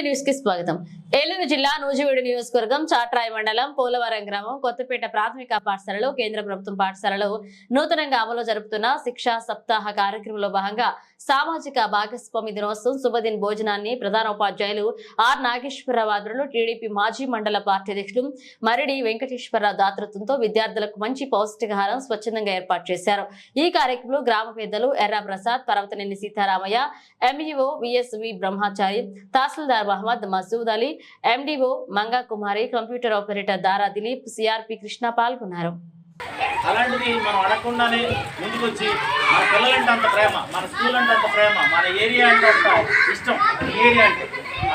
Today news కి స్వాగతం. ఏలూరు జిల్లా నూజివీడు నియోజకవర్గం చాట్రాయి మండలం పోలవరం గ్రామం కొత్తపేట ప్రాథమిక పాఠశాలలో కేంద్ర ప్రభుత్వం పాఠశాలలో నూతనంగా అమలు జరుపుతున్న శిక్షా సప్తాహ కార్యక్రమంలో భాగంగా సామాజిక భాగస్వామి దినోత్సవం శుభదిన్ భోజనాన్ని ప్రధాన ఉపాధ్యాయులు ఆర్ నాగేశ్వరరావు ఆధ్వర్యంలో టీడీపీ మాజీ మండల పార్టీ అధ్యక్షులు మరిడి వెంకటేశ్వరరావు దాతృత్వంతో విద్యార్థులకు మంచి పౌష్టికాహారం స్వచ్ఛందంగా ఏర్పాటు చేశారు. ఈ కార్యక్రమంలో గ్రామ పెద్దలు ఎర్ర ప్రసాద్, పర్వతనేని సీతారామయ్య, ఎంఈఓ విఎస్వి బ్రహ్మచారి, తహసీల్దార్ మహమ్మద్ మసూద్ అలీ, ఎండిఓ మంగా కుమారి, కంప్యూటర్ ఆపరేటర్ దారా దిలీప్, సిఆర్పి కృష్ణ పాల్గొన్నారు. అలాంటిది మనం అడగకుండానే ముందుకు వచ్చి మన పిల్లలంటే అంత ప్రేమ, మన స్కూల్ అంటే అంత ప్రేమ, మన ఏరియా అంటే అంత ఇష్టం, ఏరియా అంటే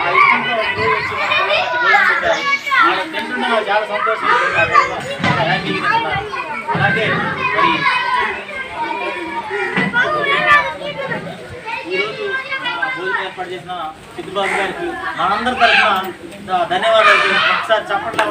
ఆ ఇష్టంతో ఈరోజు వచ్చి మన పిల్లలకి భోజనం పెట్టారు. మనం తింటుంటే నాకు చాలా సంతోషం. అలాగే మరి ఈరోజు భోజనం ఏర్పాటు చేసిన చిట్టుబాబు గారికి మనందరి తరఫున ధన్యవాదాలు. ఒకసారి చెప్పండి.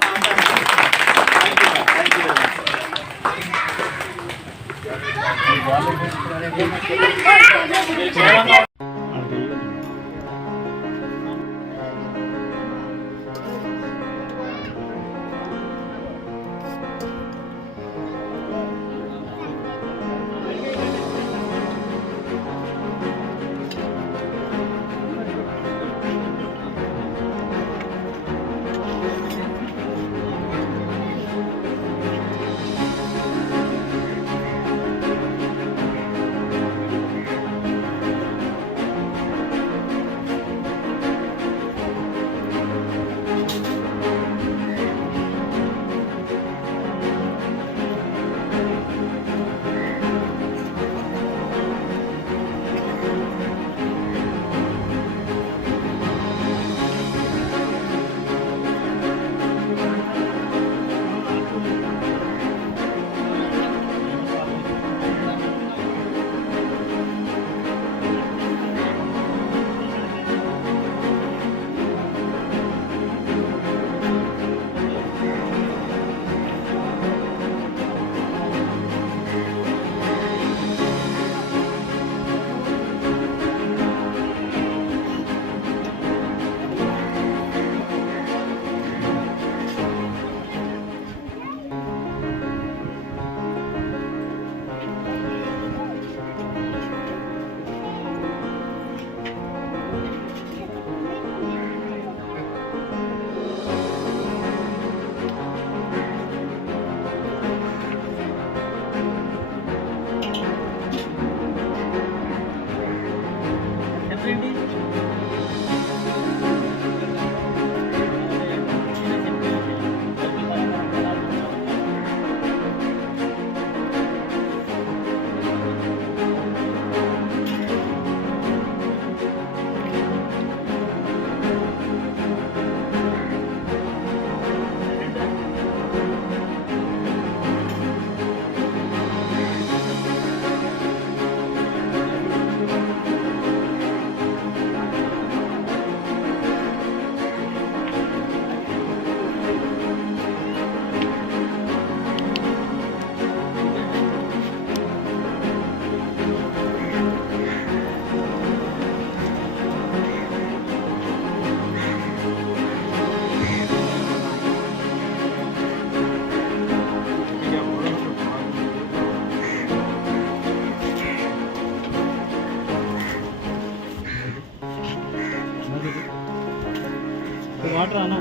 వాటర్ అన్నా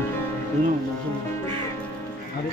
అదే